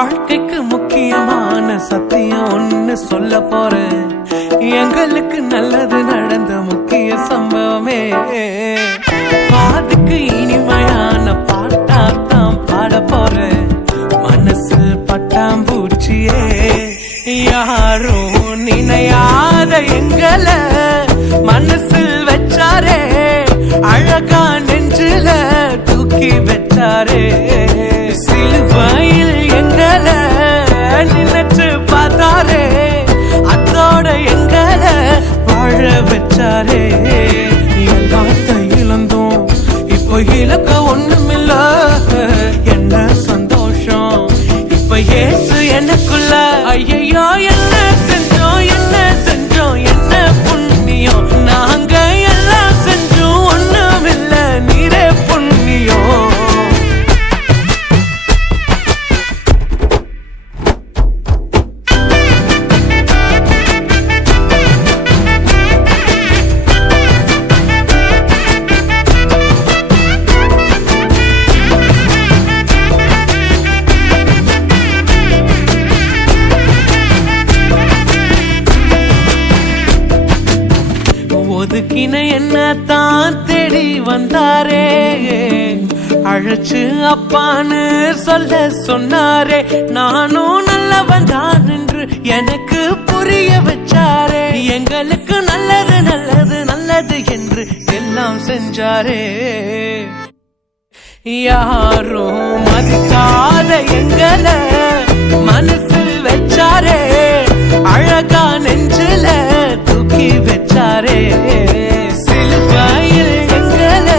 வாழ்க்கைக்கு முக்கியமான சத்தியம் ஒண்ணு சொல்ல போறேன். எங்களுக்கு நல்லது நடந்த முக்கிய சம்பவமே. பாதுக்கு இனிமையான பாட்டாத்தான் பாட போறேன். மனசு பட்டாம்பூச்சியே யாரும் நினையாத எங்களை மனசில் வச்சாரே. அழகா நெஞ்சில தூக்கி வச்சாரே. சிலுவையில் எங்களை நினைச்சு பார்த்தாரே. அதோட எங்களை வாழ வச்சாரே. எல்லாத்தையும் இழந்தோம், இப்போ இலக்க ஒண்ணுமில்ல. என்ன சந்தோஷம் இப்ப ஏசு எனக்குள்ள. ஐயோ என்ன செஞ்சோம், என்ன செஞ்சோம், என்ன புண்ணியம். நாங்க எல்லாம் செஞ்சோம், ஒண்ணுமில்ல, நீரே புண்ணியம். ஒதுக்கின என்ன தான் தேடி வந்தாரே. அழைச்சு அப்பான்னு சொல்ல சொன்னாரே. நானும் நல்லவன் தான் என்று எனக்கு புரிய வச்சாரே. எங்களுக்கு நல்லது நல்லது நல்லது என்று எல்லாம் செஞ்சாரே. யாரும் மதிக்காத எங்களை மனசில் வச்சாரே. அழகா நெஞ்சில தூக்கி வச்சாரே. சிலுவையில் எங்களை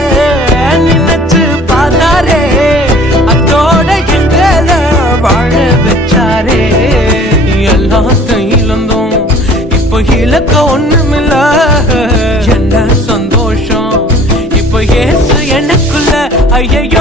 நினைச்சு பார்த்தாரே. அதோட எங்களை வாழ வச்சாரே. எல்லாத்தையும் இழந்தோம், இப்போ இலக்க ஒண்ணுமில்ல. என்ன சந்தோஷம் இப்ப ஏசு எனக்குள்ள. ஐயோ